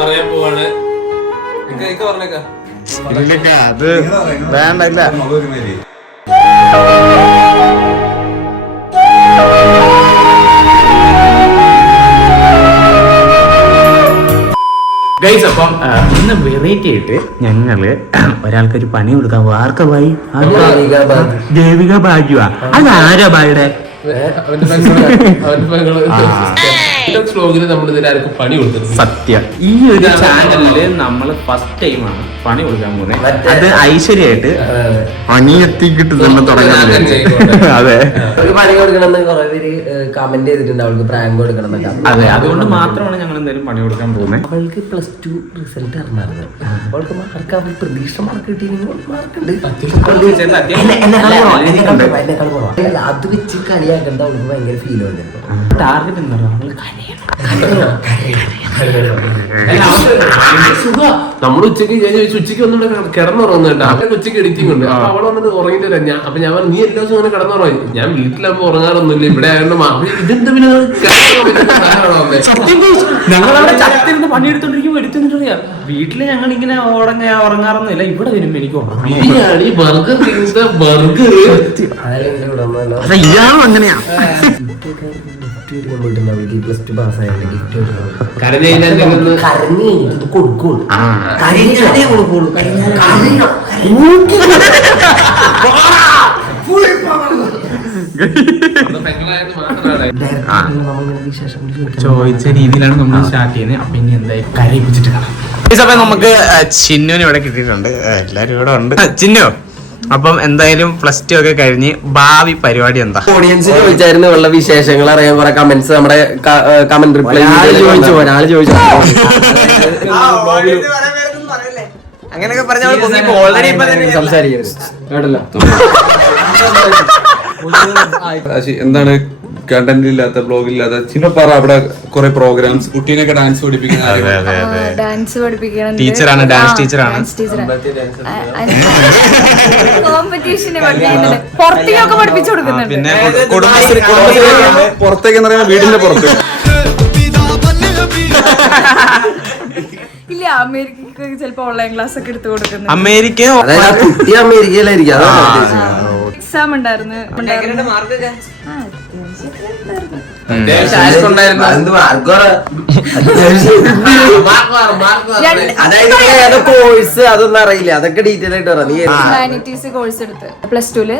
പറയാൻ പോവാണ്. അത് വേണ്ട ഇല്ല. ഗൈസ്, അപ്പം ഇന്ന് വെറൈറ്റി ആയിട്ട് ഞങ്ങള് ഒരാൾക്കൊരു പണി കൊടുക്കാൻ പോകും. ആർക്കാ ബായി? ദേവിക ബാജുവാ. അത് ആരാ ബായിയുടെ? സത്യം. ഈ ഒരു ചാനലില് നമ്മള് ഫസ്റ്റ് ടൈമാണ് പണി കൊടുക്കാൻ പോകുന്നത്. അത് ഐശ്വര്യമായിട്ട് അനിയത്തിക്കിട്ട് തന്നെ തുടങ്ങാൻ. അതെ, ഒരു പണി കൊടുക്കണമെന്ന് കുറെ പേര് കമന്റ് ചെയ്തിട്ടുണ്ട്. അവൾക്ക് പ്രാങ്ക് കൊടുക്കണം എന്നൊക്കെ. അതെ, അതുകൊണ്ട് മാത്രമാണ് ഞങ്ങൾ എന്തായാലും പണി കൊടുക്കാൻ പോകുന്നത്. അവൾക്ക് +2 റിസൾട്ട് അറിഞ്ഞായിരുന്നു. അവൾക്ക് മാർക്ക്, അവൾ പ്രതീക്ഷ മാർക്ക് കിട്ടിയെങ്കിൽ മാർക്കുണ്ട്. അത് വെച്ച് കളിയാക്കേണ്ട അവൾക്ക് ഭയങ്കര ഫീൽ ഉണ്ട്. ടാർഗറ്റ് എന്താ നമ്മൾ ഉച്ചക്ക് ഒന്നും കിടന്നുറങ്ങുന്നുണ്ട്. അവരുടെ ഉച്ചക്ക് എഡിറ്റിംഗ് ഉണ്ട്. അപ്പൊ അവളെ വന്നിട്ട് ഉറങ്ങിയിട്ടില്ല. അപ്പൊ ഞാൻ നീ എല്ലാ ദിവസവും അങ്ങനെ കിടന്നുറങ്ങി. ഞാൻ വീട്ടിലാകുമ്പോ ഉറങ്ങാറൊന്നുമില്ല. ഇവിടെ ആയതുകൊണ്ട് ഇതെന്താ പിന്നെ ഞങ്ങളവിടെ ചത്തിരുന്ന് പണിയെടുത്തോണ്ടിരിക്കുമ്പോ എടുത്തിട്ടുണ്ടെങ്കിൽ വീട്ടില് ഞങ്ങൾ ഇങ്ങനെ ഉറങ്ങാറൊന്നുമില്ല. ഇവിടെ വരുമ്പോ എനിക്ക് ഇയാളും അങ്ങനെയാ. +2 പാസ്സായിട്ട് ഗിഫ്റ്റ് കൊടുക്കുള്ളൂ. ചോദിച്ച രീതിയിലാണ് നമ്മൾ സ്റ്റാർട്ട് ചെയ്യുന്നത്. അപ്പൊ ഇനി എന്തായാലും കരയിപ്പിച്ചിട്ട് കാണാം. ഈ സമയം നമുക്ക് ചിന്നുവിന് ഇവിടെ കിട്ടിയിട്ടുണ്ട്. എല്ലാരും ഇവിടെ ഉണ്ട്. ചിന്നു, അപ്പം എന്തായാലും +2 ഒക്കെ കഴിഞ്ഞ് ഭാവി പരിപാടി എന്താ? ഓഡിയൻസ് ചോദിച്ചായിരുന്നു ഉള്ള വിശേഷങ്ങൾ അറിയാൻ. കുറെ കമന്റ്സ് നമ്മുടെ കമന്റ് റിപ്ലൈ ചോദിച്ചു. ഒരാൾ ചോദിച്ചു അങ്ങനെയൊക്കെ പറഞ്ഞാൽ ഓൾറെഡി സംസാരിക്കരുത് കേട്ടല്ലോ. എന്താണ് കണ്ടന്റ് ഇല്ലാത്ത, ബ്ലോഗ് ഇല്ലാത്ത ചില പറ അവിടെ കുറെ പ്രോഗ്രാംസ്, കുട്ടീനൊക്കെ ഡാൻസ് പഠിപ്പിക്കുന്ന ടീച്ചറാണ്, ഡാൻസ് ടീച്ചറാണ്. കോമ്പറ്റീഷന് പഠിപ്പിക്കുന്നുണ്ട്. പുറത്തേക്കൊക്കെ പഠിപ്പിച്ചു കൊടുക്കുന്നുണ്ട്. പിന്നെ കുടുംബശ്രീ പുറത്തേക്ക് പറയുമ്പോൾ വീടിന്റെ പുറത്ത്. ഇല്ല, അമേരിക്കക്ക് ചിലപ്പോ ഓൺലൈൻ ക്ലാസ് ഒക്കെ എടുത്തു കൊടുക്കുന്നുണ്ട്. അമേരിക്ക കുട്ടി അമേരിക്കയിലായിരിക്കും. എക്സാം ഉണ്ടായിരുന്നു. കോഴ്സ് അതൊന്നും അറിയില്ല. അതൊക്കെ ഡീറ്റെയിൽ ആയിട്ട് പറയാം. ഹ്യൂമാനിറ്റീസ് കോഴ്സ് എടുത്ത് +2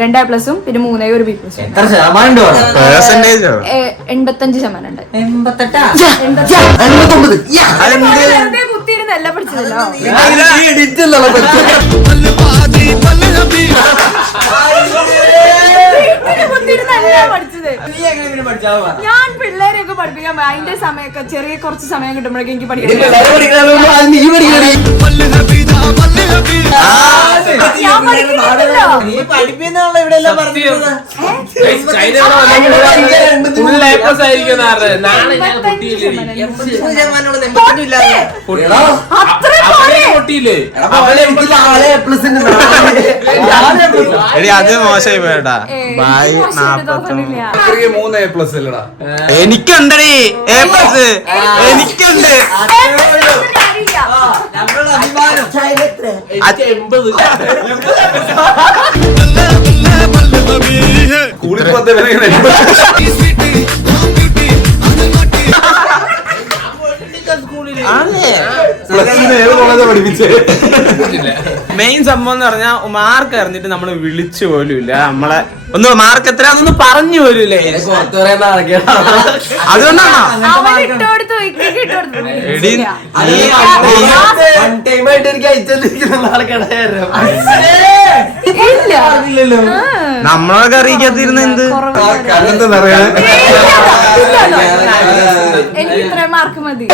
2 A+ പിന്നെ 3 ഒരു B+. എത്ര ശതമാനം? 85% ഉണ്ട്. 89. കുത്തിയിരുന്നല്ല പഠിച്ചതല്ലോ. ഞാൻ പിള്ളേരെയൊക്കെ പഠിപ്പിക്കാൻ അതിന്റെ സമയമൊക്കെ ചെറിയ കുറച്ച് സമയം കിട്ടുമ്പോഴേക്കും എനിക്ക് പഠിക്കാൻ. അത് മോശമായി പോയടാ. ബായ് 3 A+ അല്ലടാ. എനിക്കുണ്ടടി A+. എനിക്കുണ്ട്. മെയിൻ സംഭവം എന്ന് പറഞ്ഞാൽ മാർക്ക് അറിഞ്ഞിട്ട് നമ്മള് വിളിച്ചു പോലും ഇല്ല. നമ്മളെ ഒന്ന് മാർക്ക് എത്രയാന്നൊന്നും പറഞ്ഞു പോലുമില്ലേ. അതുകൊണ്ടാണോ നമ്മളൊക്കെ അറിയിക്കാത്തിരുന്ന എന്ത് എനിക്ക് ഇത്രയും മാർക്ക് മതി.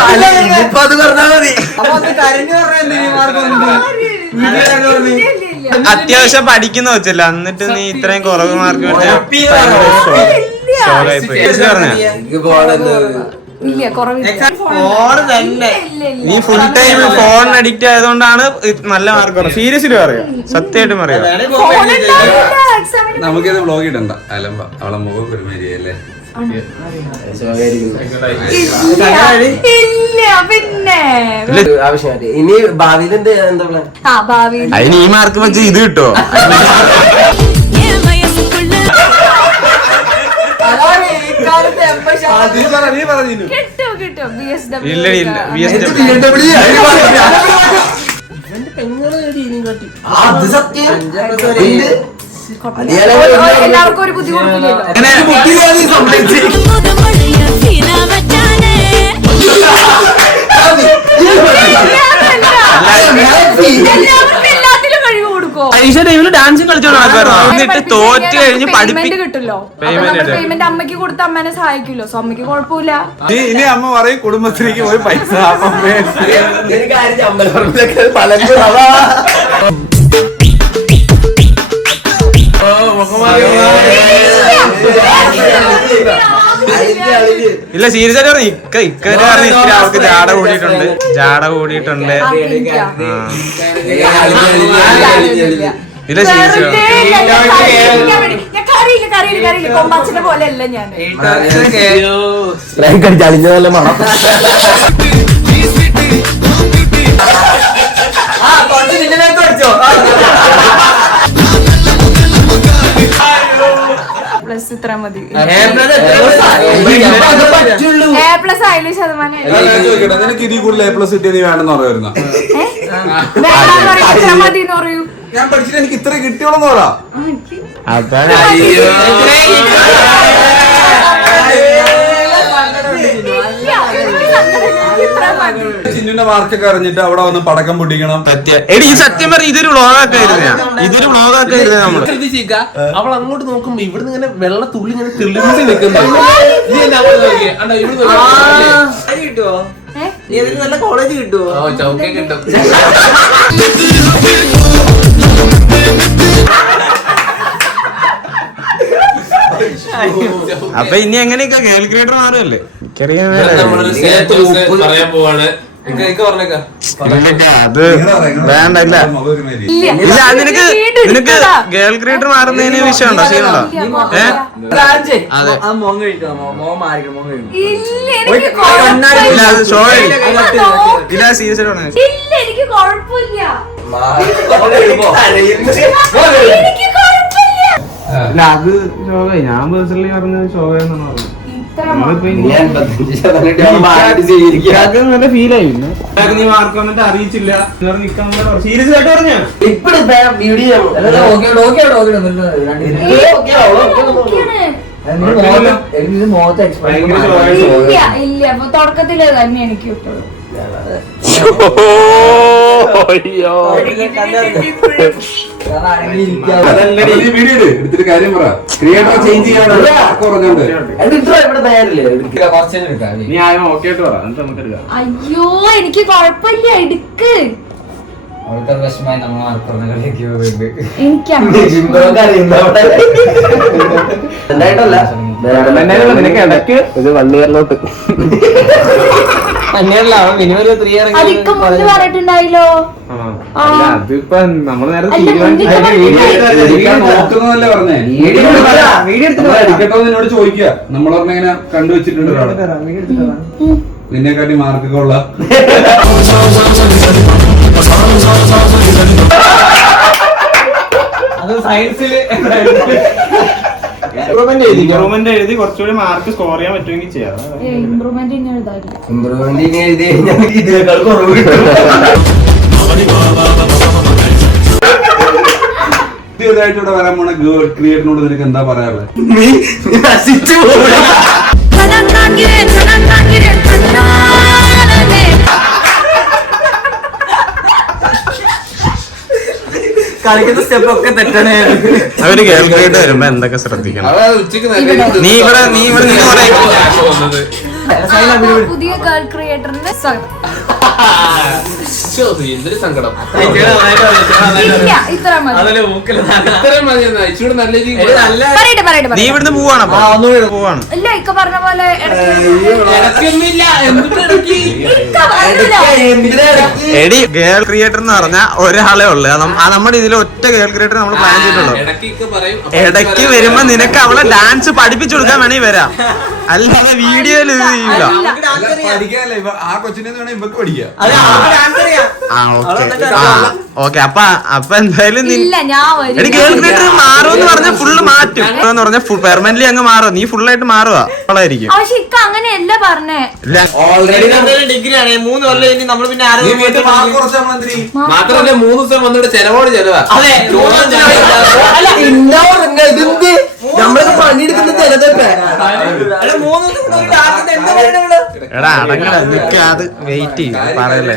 അത്യാവശ്യം പഠിക്കുന്ന വെച്ചല്ല, എന്നിട്ട് നീ ഇത്രയും കുറവ് മാർക്ക് നീ ഫുൾ ടൈം ഫോൺ അഡിക്റ്റ് ആയതുകൊണ്ടാണ് നല്ല മാർക്ക് കുറവ്. സീരിയസ്ലി പറയാം, സത്യമായിട്ടും പറയാം. നമുക്കിത് വ്ളോഗ് ഇടണ്ട. അവളെ മുഖം പെരുമാരിയല്ലേ. ഇല്ല പിന്നെ ആവശ്യമായിട്ട് ഇനി ഭാവിയിൽ എന്താ പ്ലാൻ? ഭാവിയിൽ അതിന് ഈ മാർക്ക് വെച്ച് ഇത് കിട്ടോ? കിട്ടും ഇല്ല ഇല്ല അത് സത്യം. എല്ലാവർക്കും ഒരു ബുദ്ധി കൊടുക്കില്ലല്ലോ. എല്ലാത്തിലും കഴിവ് കൊടുക്കോ? പരീക്ഷ ടൈമില് ഡാൻസും കളിച്ചോണ്ട് നടക്കാറുണ്ട്. എന്നിട്ട് തോറ്റ് കഴിഞ്ഞ് പേയ്മെന്റ് കിട്ടുമല്ലോ. പേയ്മെന്റ് അമ്മയ്ക്ക് കൊടുത്ത് അമ്മേനെ സഹായിക്കുമല്ലോ. സോ അമ്മയ്ക്ക് കുഴപ്പമില്ല. ഇനി അമ്മ പറയും കുടുംബശ്രീക്ക് പോയി പൈസ ഇല്ല സീരിയസ് ആയിട്ട് പറഞ്ഞു. ഇക്കര് പറഞ്ഞ ഇത്തിരി അവർക്ക് ജാട കൂടിയിട്ടുണ്ട്. ഇല്ല സീരിയസ് കൊമ്പാച്ചിന്റെ പോലെ അല്ല ഞാൻ. അളിഞ്ഞ പോലെ മണം. പ്ലസ് ഇത്ര മതി. A+ ആയാലും ശതമാനം നിനക്ക് ഇതിൽ കൂടുതൽ A+ കിട്ടിയത് നീ വേണമെന്ന് പറയുമായിരുന്നു. ഇത്ര മതി എന്ന് പറയൂ. ഞാൻ പഠിച്ചിട്ട് എനിക്ക് ഇത്ര കിട്ടിയോളെന്ന് പറ. ചിന്നുന്റെ മാർക്കൊക്കെ അറിഞ്ഞിട്ട് അവിടെ വന്ന് പടക്കം പൊട്ടിക്കണം. എടി ഈ സത്യം പറഞ്ഞ ഇതൊരു വ്ളോഗാക്കായിരുന്നു. നമ്മള് ശ്രദ്ധിച്ചേക്ക അവൾ അങ്ങോട്ട് നോക്കുമ്പോ ഇവിടുന്ന് ഇങ്ങനെ വെള്ള തുള്ളി ഇങ്ങനെ തെളിഞ്ഞ് നിൽക്കുന്നത്. നല്ല കോളേജ് കിട്ടുമോ? ചൗക്കെ കിട്ടും. അപ്പൊ ഇനി എങ്ങനെയൊക്കെ കേൾ ക്രിയേറ്റർ മാറുമല്ലേ? പറയാൻ പോവാണ്. അത് വേണ്ട. ഇല്ല നിനക്ക് ഗേൾ ക്രിയേറ്റർ മാറുന്നതിന് വിഷയമുണ്ടോ? സീനുണ്ടോ? ഷോ ഇല്ല സീരിയസ് ആയിട്ട് പറഞ്ഞു. എനിക്ക് കുഴപ്പമില്ല. അല്ല അത് ഷോകായി. ഞാൻ പേഴ്സണലി പറഞ്ഞത് ഷോകായെന്നാണ് പറഞ്ഞത്. നല്ല ഫീലായി. നീ മാർക്ക് വന്നിട്ട് അറിയിച്ചില്ല സീരിയസ് ആയിട്ട് പറഞ്ഞു. ഇല്ല അപ്പൊ തുടക്കത്തില് തന്നെ എനിക്ക് കിട്ടുള്ളൂ. എടുത്തിട്ട് കാര്യം പറ. ക്രിയേറ്റർ ചേഞ്ച് ചെയ്യാനുള്ള നീ ആരും ഓക്കെ ആയിട്ട് പറ. എന്നിട്ട് നമുക്ക് എടുക്കാം. അയ്യോ എനിക്ക് കുഴപ്പമില്ല. എടുക്ക്. നിനക്ക് ഇടയ്ക്ക് ഇത് 1 ഇയറിലോട്ട് അതിക്ക് മുന്നേ പറഞ്ഞിട്ടുണ്ടായില്ലോ. അതിപ്പോ നമ്മള് നേരത്തെ നോക്കുന്നതല്ലേ പറഞ്ഞേ. അടിക്കട്ടോ എന്നോട് ചോദിക്കുക. നമ്മൾ പറഞ്ഞ ഇങ്ങനെ കണ്ടുവച്ചിട്ടുണ്ട് ഒരാള് നിന്നെക്കാട്ടി മാർക്കൊക്കെ ഉള്ള. അത് സയൻസിൽ ഇംപ്രൂവ്മെന്റ് എഴുതി കുറച്ചുകൂടി മാർക്ക് സ്കോർ ചെയ്യാൻ പറ്റുമെങ്കിൽ ചെയ്യാം. ഇംപ്രൂവ്മെന്റ് എഴുതാറില്ല. ഇംപ്രൂവ്മെന്റ് എഴുതി കഴിഞ്ഞാൽ ഇതിനേക്കാൾ കുറവ് കിട്ടും. പുതിയതായിട്ടിവിടെ വരാൻ പോണ ഗേൾ ക്രിയേറ്ററിനോട് നിനക്ക് എന്താ പറയാനുള്ളത്? കളിക്കുന്ന സ്റ്റെപ്പ് ഒക്കെ തെറ്റാണ്. അവര് ഗേൾ ക്രിയേറ്റർ വരുമ്പോ എന്തൊക്കെ ശ്രദ്ധിക്കണം? നീ ഇവിടെ പുതിയ ഗേൾ ക്രിയേറ്ററിന്റെ എന്തൊരു സങ്കടം. ഇല്ല ഇത്ര മതി. ഇത്രയും മതി. ഇച്ചിരി നല്ല രീതിയിൽ നീ ഇവിടുന്ന് പോവാണ്. പോവാണ്. ഇല്ല ഇക്ക പറഞ്ഞ പോലെ ഇടയ്ക്കൊന്നുമില്ല. എന്നിട്ട് ഇടയ്ക്ക് ഇക്ക എടി ഗേൾ ക്രിയേറ്റർ എന്ന് പറഞ്ഞാൽ ഒരാളെ ഉള്ളു. നമ്മുടെ ഇതിൽ ഒറ്റ ഗേൾ ക്രിയേറ്റർ നമ്മൾ പ്ലാൻ ചെയ്തിട്ടുള്ളൂ. ഇടയ്ക്ക് വരുമ്പോ നിനക്ക് അവളെ ഡാൻസ് പഠിപ്പിച്ചു കൊടുക്കാൻ വേണമെങ്കിൽ വരാം, അല്ലാതെ വീഡിയോയിൽ ഇത് ചെയ്യൂല. ആ കൊച്ചിനെ ഇവക്ക് പഠിക്കാം. ഓക്കെ അപ്പൊ എന്തായാലും എടി ഗേൾ ക്രിയേറ്റർ മാറുമെന്ന് പറഞ്ഞാൽ ഫുള്ള് മാറ്റും എന്ന് പറഞ്ഞാൽ പെർമനന്റ്ലി അങ്ങ് മാറും. നീ ഫുള്ളായിട്ട് മാറുക അവളായിരിക്കും. അങ്ങനെയല്ല പറഞ്ഞേ. ഓൾറെഡി ഡിഗ്രിയാണ് 3 കൊല്ലം ഇനി നമ്മൾ പിന്നെ മാത്രമല്ല 3 ദിവസം വന്നിട്ട് ചെലവോട് ചെലവാ. നമ്മളൊക്കെ പണിയെടുക്കുന്ന ചിലതൊക്കെ എടാ അടങ്ങട നിക്കാത് വെയിറ്റ് ചെയ്യും പറയല്ലേ.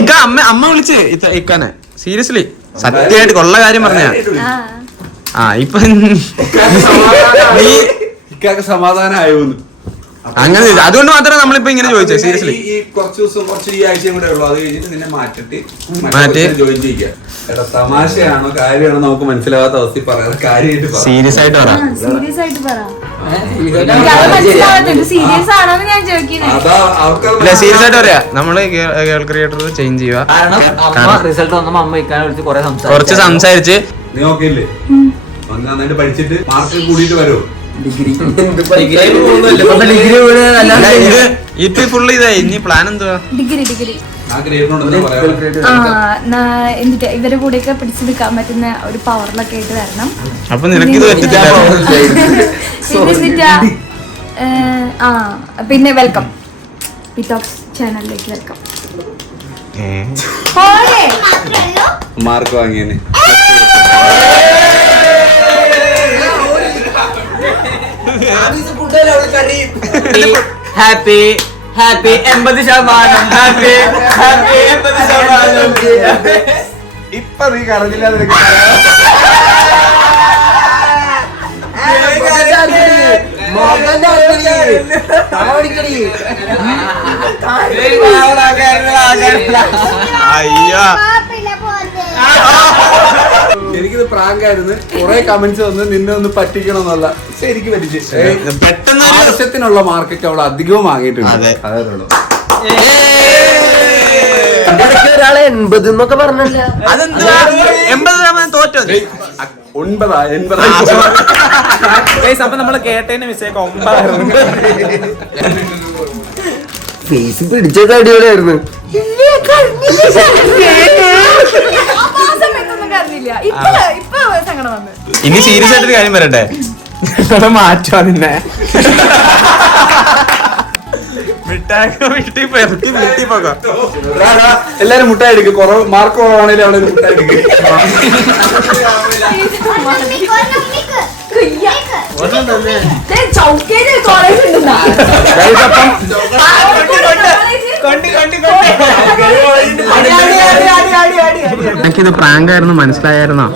ഇക്ക അമ്മ വിളിച്ച് ഇക്കാനെ സീരിയസ്ലി സത്യമായിട്ട് കൊള്ള കാര്യം പറഞ്ഞാ. ഇപ്പൊ നീ സമാധാനമായോന്ന് അങ്ങനെ അതുകൊണ്ട് മാത്രമേ നമ്മളിപ്പോ ഇങ്ങനെ ചോദിച്ചത്. സീരിയസ്ലി ഈ കുറച്ച് ഈ ആഴ്ചയും കൂടെ ഉള്ളൂ. അത് കഴിഞ്ഞിട്ട് നിന്നെ മാറ്റി ജോയിൻ ചെയ്യാം. തമാശയാണോ കാര്യമാണോ നമുക്ക് മനസ്സിലാവാത്ത അവസ്ഥ പറയാതെ കാര്യമായിട്ട് സീരിയസ് ആയിട്ട് പറ. സീരിയസ് ആയിട്ട് പറ. സീരിയസ് ആണോന്ന് ഞാൻ ചോദിക്കുന്നത്. സീരിയസ് ആയിട്ട് പറയാ. നമ്മള് ഗേൾ ക്രിയേറ്റർ ചേഞ്ച് ചെയ്യുക. റിസൾട്ട് വന്നപ്പോ അമ്മ ഇക്കാനെ വിളിച്ച് കുറച്ച് സംസാരിച്ച് നീ ഓക്കെ അല്ലേ? നന്നായിട്ട് പഠിച്ചിട്ട് മാർക്ക് കൂടിയിട്ട് വരുമോ? ഇപ്പൊ ഫുള്ള് ഇതായി. ഇനി പ്ലാൻ എന്തുവാ? ഡിഗ്രി എന്നിട്ട് ഇവരുടെ കൂടെയൊക്കെ പിടിച്ചു നിൽക്കാൻ പറ്റുന്ന ഒരു പവറിലൊക്കെ ആയിട്ട് വരണം. അപ്പൊ നിനക്കിത് പറ്റില്ല. പിന്നെ വെൽക്കം പിറ്റോക്സ് ചാനലിലേക്ക് വെൽക്കം. മാർക്ക് വാങ്ങിയേ ഹാപ്പി 80%. ഹാപ്പി 80%. ഇപ്പൊ നീ കറഞ്ഞില്ല. അയ്യോ എനിക്കിത് പ്രാങ്കായിരുന്നു. കുറെ കമന്റ്സ് വന്ന് നിന്നെ ഒന്ന് പറ്റിക്കണമെന്നല്ല. ശരിക്കും പറ്റിച്ച് പെട്ടെന്ന് ആവശ്യത്തിനുള്ള മാർക്കൊക്കെ അവൾ അധികവും വാങ്ങിയിട്ടുണ്ട്. അതെ. അതേയുള്ളൂ. ഒരാളെ 80 എന്നൊക്കെ പറഞ്ഞല്ല. അതെന്താ 80% തോറ്റോ? 80. അപ്പൊ നമ്മള് കേട്ടതിന് മിസ്റ്റേക്ക് 9. ഫേസ് പിടിച്ചൊക്കെ അടിപൊളിയായിരുന്നു. ഇനി സീരിയസ് ആയിട്ടൊരു കാര്യം പറയട്ടെ. മാറ്റോ നിന്നെ വീട്ടിൽ പോകാം. എല്ലാരും മുട്ടായി എടുക്കും. കുറവ് മാർക്ക് കുറവാണെങ്കിലും അവിടെ മുട്ടായി എടുക്കും. എനിക്കിത് പ്രാങ്ക് ആയിരുന്നു മനസ്സിലായിരുന്നോ?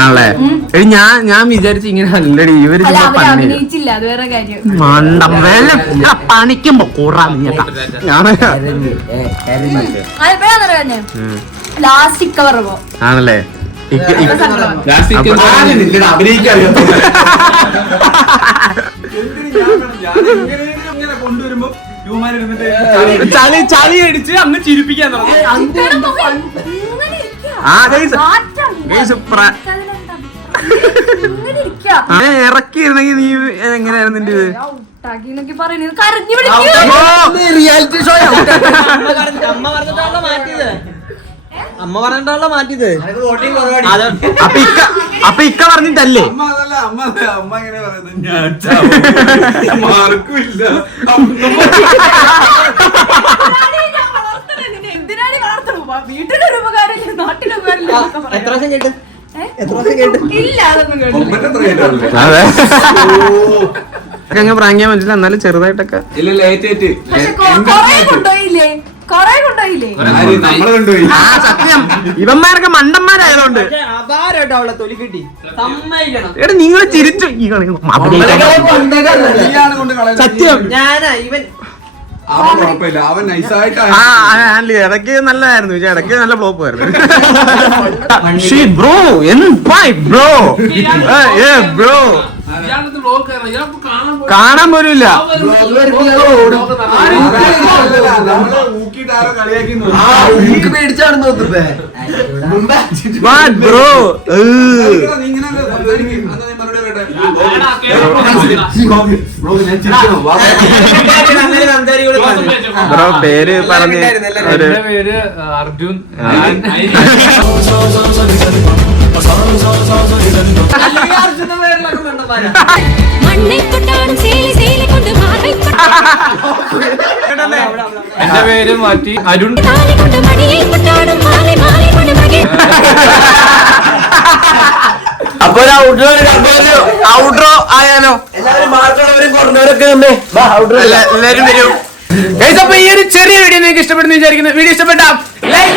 ആണല്ലേ. എടി ഞാൻ വിചാരിച്ചു ഇങ്ങനെ അല്ലടി ഇവര് പണിക്കുമ്പോ കൂറാ ആണല്ലേ. കൊണ്ടുവരുമ്പോ ചളി അടിച്ച് അങ്ങ് ചിരിപ്പിക്കാൻ തുടങ്ങി. ഇറക്കിയിരുന്നെങ്കിൽ നീ എങ്ങനെയായിരുന്നു നിന്റെ ഇത്? റിയാലിറ്റി ഷോ അമ്മ പറഞ്ഞിട്ടാണല്ലോ മാറ്റിയത്. അപ്പൊ ഇക്ക പറഞ്ഞിട്ടല്ലേ? അമ്മ എങ്ങനെ പറയുന്നത്? ഞാൻ മാർക്കും ഇല്ല. എത്ര വർഷം കേട്ട്? അങ്ങ് പ്രാങ്കിയാൻ പറ്റില്ല. എന്നാലും ചെറുതായിട്ടൊക്കെ ഇല്ല ലേറ്റ് നമ്മള് കൊണ്ടുപോയി. സത്യം ഇവന്മാരൊക്കെ മണ്ടന്മാരായതുകൊണ്ട് അതാരട്ടോ അവളെ തൊലി കിട്ടി. എടാ നിങ്ങള് ചിരിച്ചു സത്യം. ഞാനാ ഇവൻ അവൻ കുഴപ്പമില്ല. അവൻ നൈസായിട്ട് ഇടയ്ക്ക് നല്ലതായിരുന്നു. ഇടയ്ക്ക് നല്ല ഫ്ലോപ്പ് ആയിരുന്നു. ബ്രോ ബ്രോ ഇയാളത് vlog ആണ്. ഇയാൾക്ക് കാണാൻ പോലും ഇല്ല. പേടിച്ചാണ് നോക്കുന്നേ ബ്രോ ബ്രോ പേര് പറഞ്ഞ് ഒരു പേര് അർജുൻ. എന്റെ പേര് മാറ്റി അരുൺ. അപ്പൊ ഔട്ട്രോ ആയാലോ? എല്ലാവരും മാർക്കുള്ളവരും കുറഞ്ഞവരൊക്കെ തന്നെ എല്ലാരും വരും. അപ്പൊ ഈ ഒരു ചെറിയ വീഡിയോ നിങ്ങൾക്ക് ഇഷ്ടപ്പെടുന്നു വിചാരിക്കുന്നു. വീഡിയോ ഇഷ്ടപ്പെട്ട ലൈക്ക്